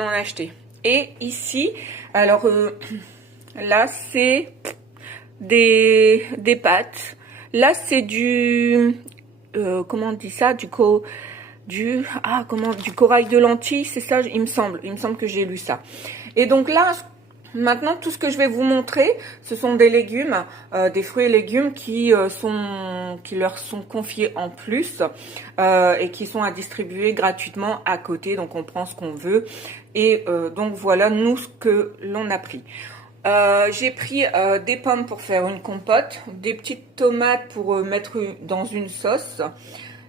en acheté. Et ici, alors là c'est des pâtes. Là c'est du comment on dit ça, du corail de lentilles, c'est ça, il me semble que j'ai lu ça. Et donc là, maintenant, tout ce que je vais vous montrer, ce sont des légumes, des fruits et légumes qui leur sont confiés en plus et qui sont à distribuer gratuitement à côté. Donc, on prend ce qu'on veut. Et donc, voilà, nous, ce que l'on a pris. J'ai pris des pommes pour faire une compote, des petites tomates pour mettre dans une sauce.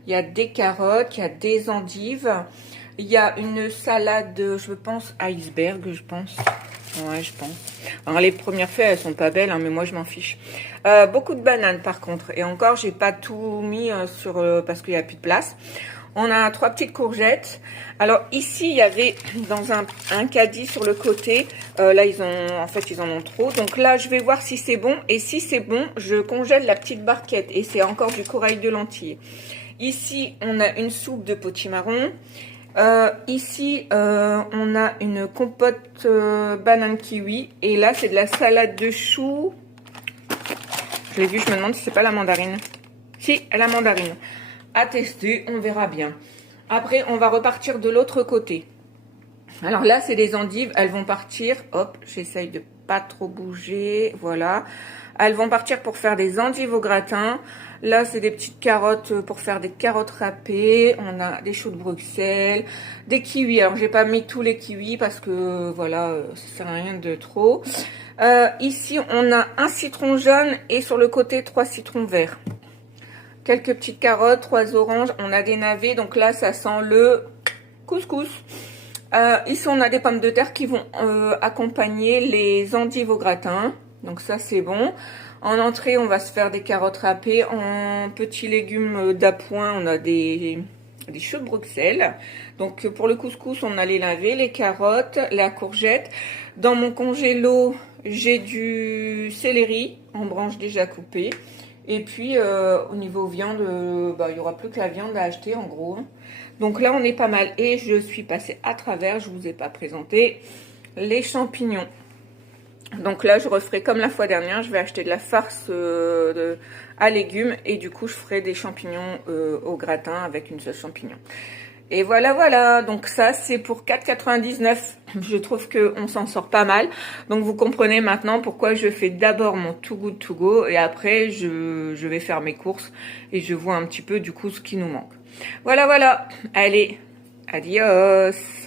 Il y a des carottes, il y a des endives. Il y a une salade, je pense, iceberg, je pense. Ouais, je pense. Alors, les premières feuilles, elles sont pas belles, hein, mais moi, je m'en fiche. Beaucoup de bananes, par contre. Et encore, j'ai pas tout mis parce qu'il n'y a plus de place. On a 3 petites courgettes. Alors, ici, il y avait dans un caddie sur le côté. Là, ils en ont trop. Donc là, je vais voir si c'est bon. Et si c'est bon, je congèle la petite barquette. Et c'est encore du corail de lentilles. Ici, on a une soupe de potimarron. Ici, on a une compote banane kiwi. Et là, c'est de la salade de choux. Je l'ai vu, je me demande si c'est pas la mandarine. Si, la mandarine. À tester, on verra bien. Après, on va repartir de l'autre côté. Alors là, c'est des endives. Elles vont partir. Hop, j'essaye de pas trop bouger. Voilà. Elles vont partir pour faire des endives au gratin. Là, c'est des petites carottes pour faire des carottes râpées. On a des choux de Bruxelles, des kiwis. Alors, j'ai pas mis tous les kiwis parce que, voilà, ça sert à rien de trop. Ici, on a un citron jaune et sur le côté, 3 citrons verts. Quelques petites carottes, 3 oranges. On a des navets. Donc là, ça sent le couscous. Ici, on a des pommes de terre qui vont accompagner les endives au gratin. Donc ça, c'est bon. En entrée, on va se faire des carottes râpées. En petits légumes d'appoint, on a des choux de Bruxelles. Donc pour le couscous, on a les navets, les carottes, la courgette. Dans mon congélo, j'ai du céleri en branches déjà coupées. Et puis, au niveau viande, il n'y aura plus que la viande à acheter, en gros. Donc là, on est pas mal. Et je suis passée à travers, je vous ai pas présenté, les champignons. Donc là, je referai comme la fois dernière. Je vais acheter de la farce à légumes. Et du coup, je ferai des champignons au gratin avec une sauce champignon. Et voilà, voilà. Donc ça, c'est pour 4,99 €. Je trouve qu'on s'en sort pas mal. Donc vous comprenez maintenant pourquoi je fais d'abord mon Too Good To Go. Et après, je vais faire mes courses. Et je vois un petit peu du coup ce qui nous manque. Voilà, voilà. Allez, adios.